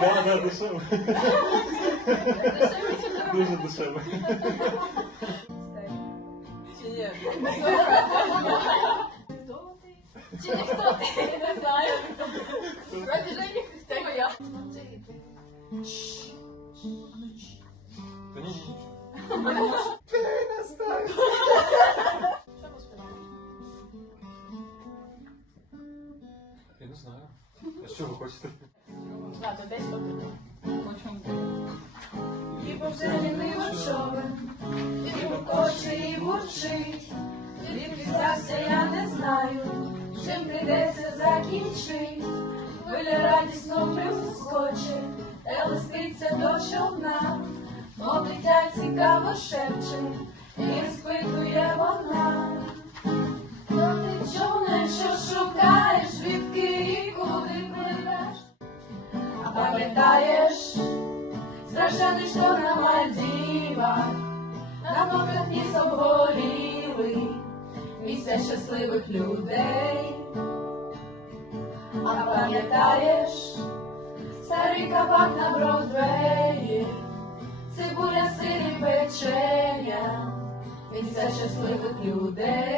Да, да, дорогий? Дуже дешево. Чи ні? Чи не хто ти? Не знаю. Вроді Жені, хто я. Та ні, ні. Що ви співаєте? Я не знаю. А що ви хочете? То десь. Хочемо. І повзеліний човен, і буркоче, і бурчить. Звідки взявся, я не знаю, чим прийдеться закінчить. Хвиля радісно прискоче, та листиться до човна, мов дитя цікаво шепче, і розпитує вона. Пам'ятаєш, Страшенний що на Мальдівах, на мокрих ніс обгоріли, місця щасливих людей. А пам'ятаєш, старий кабак на Бродвеї, цибуля сирі печення, місця щасливих людей.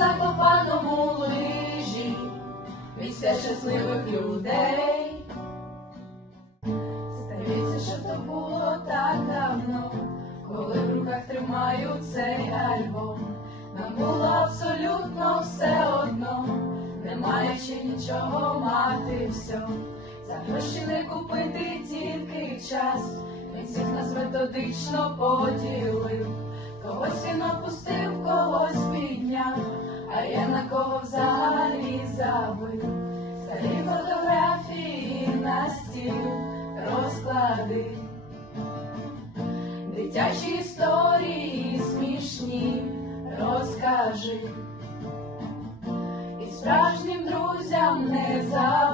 Закопаному лижі місця щасливих людей. Здається, що то було так давно, коли в руках тримаю цей альбом. Нам було абсолютно все одно, не маючи нічого мати все. За гроші не купити тільки час. Він всіх нас методично поділив. Когось він опустив, а я на кого взагалі забив. Старі фотографії на стіл розклади. Дитячі історії смішні розкажи. І справжнім друзям не забудь